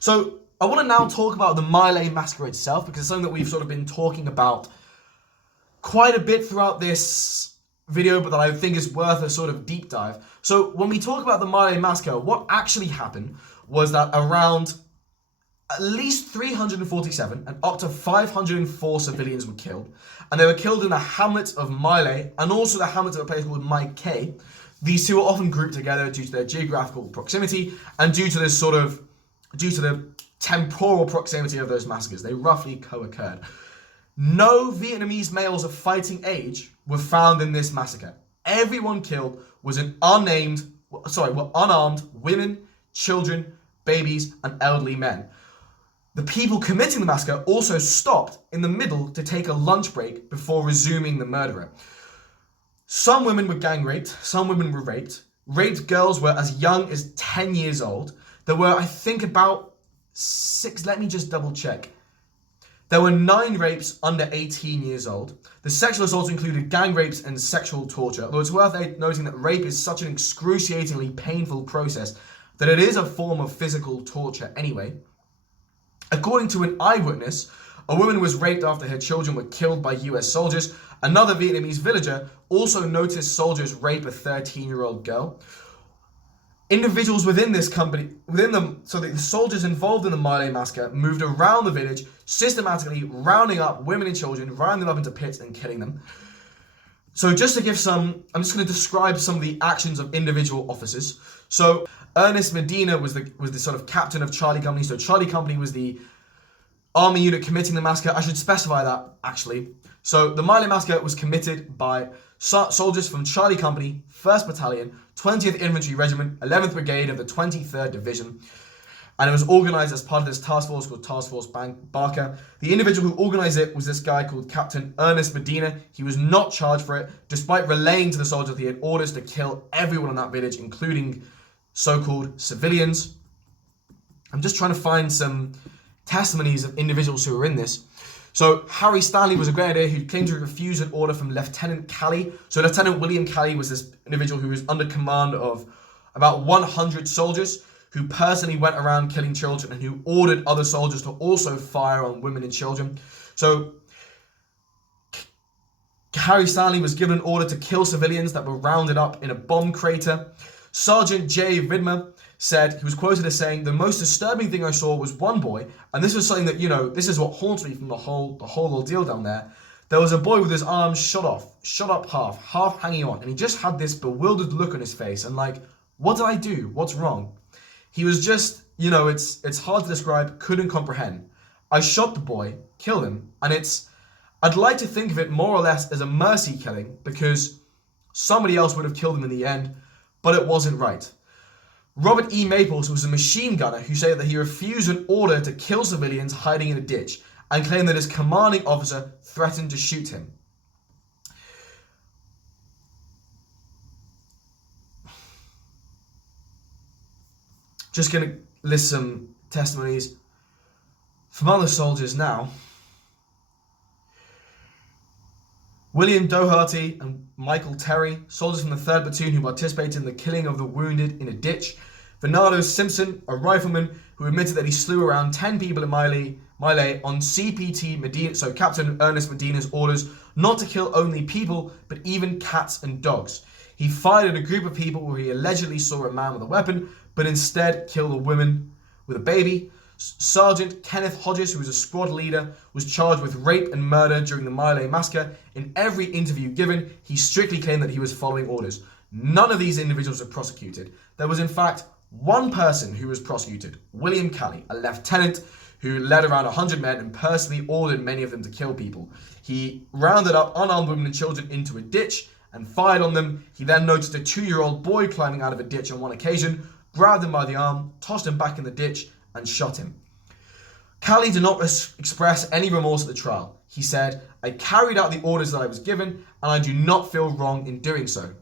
So I want to now talk about the My Lai Massacre itself, because it's something that we've sort of been talking about quite a bit throughout this video, but that I think is worth a sort of deep dive. So when we talk about the My Lai Massacre, what actually happened was that around at least 347 and up to 504 civilians were killed. And they were killed in the hamlet of My Lai and also the hamlet of a place called My Kay. These two are often grouped together due to their geographical proximity and due to the temporal proximity of those massacres. They roughly co-occurred. No Vietnamese males of fighting age were found in this massacre. Everyone killed was were unarmed women, children, babies, and elderly men. The people committing the massacre also stopped in the middle to take a lunch break before resuming the murderer. Some women were gang raped, some women were raped. Raped girls were as young as 10 years old. There were, I think, about 6, let me just double check. There were 9 rapes under 18 years old. The sexual assaults included gang rapes and sexual torture, although it's worth noting that rape is such an excruciatingly painful process that it is a form of physical torture anyway. According to an eyewitness, a woman was raped after her children were killed by US soldiers. Another Vietnamese villager also noticed soldiers rape a 13-year-old girl. Individuals within this company, so the soldiers involved in the My Lai massacre moved around the village, systematically rounding up women and children, rounding them up into pits and killing them. So just to give I'm just going to describe some of the actions of individual officers. So Ernest Medina was the sort of captain of Charlie Company. So Charlie Company was the army unit committing the massacre. I should specify that, actually. So the My Lai massacre was committed by soldiers from Charlie Company, 1st Battalion, 20th Infantry Regiment, 11th Brigade of the 23rd Division. And it was organised as part of this task force called Task Force Barker. The individual who organised it was this guy called Captain Ernest Medina. He was not charged for it, despite relaying to the soldiers that he had orders to kill everyone in that village, including so-called civilians. I'm just trying to find some testimonies of individuals who were in this. So Harry Stanley was a grenadier who came to refuse an order from Lieutenant Calley. So Lieutenant William Calley was this individual who was under command of about 100 soldiers who personally went around killing children and who ordered other soldiers to also fire on women and children. So Harry Stanley was given an order to kill civilians that were rounded up in a bomb crater. Sergeant J. Vidmer said, he was quoted as saying, "The most disturbing thing I saw was one boy," and this was something that, this is what haunts me from the whole ordeal down there. There was a boy with his arms shot up half hanging on, and he just had this bewildered look on his face and like, what did I do? What's wrong? He was just, it's hard to describe, couldn't comprehend. I shot the boy, killed him, and I'd like to think of it more or less as a mercy killing because somebody else would have killed him in the end, but it wasn't right. Robert E. Maples was a machine gunner who said that he refused an order to kill civilians hiding in a ditch and claimed that his commanding officer threatened to shoot him. Just going to list some testimonies from other soldiers now. William Doherty and Michael Terry, soldiers from the 3rd Platoon who participated in the killing of the wounded in a ditch. Bernardo Simpson, a rifleman who admitted that he slew around 10 people in My Lai on CPT Medina, so Captain Ernest Medina's orders not to kill only people, but even cats and dogs. He fired at a group of people where he allegedly saw a man with a weapon, but instead killed a woman with a baby. Sergeant Kenneth Hodges, who was a squad leader, was charged with rape and murder during the My Lai massacre. In every interview given, he strictly claimed that he was following orders. None of these individuals were prosecuted. There was in fact one person who was prosecuted, William Calley, a lieutenant who led around 100 men and personally ordered many of them to kill people. He rounded up unarmed women and children into a ditch and fired on them. He then noticed a 2-year-old boy climbing out of a ditch on one occasion, grabbed him by the arm, tossed him back in the ditch, and shot him. Calley did not express any remorse at the trial. He said, "I carried out the orders that I was given, and I do not feel wrong in doing so."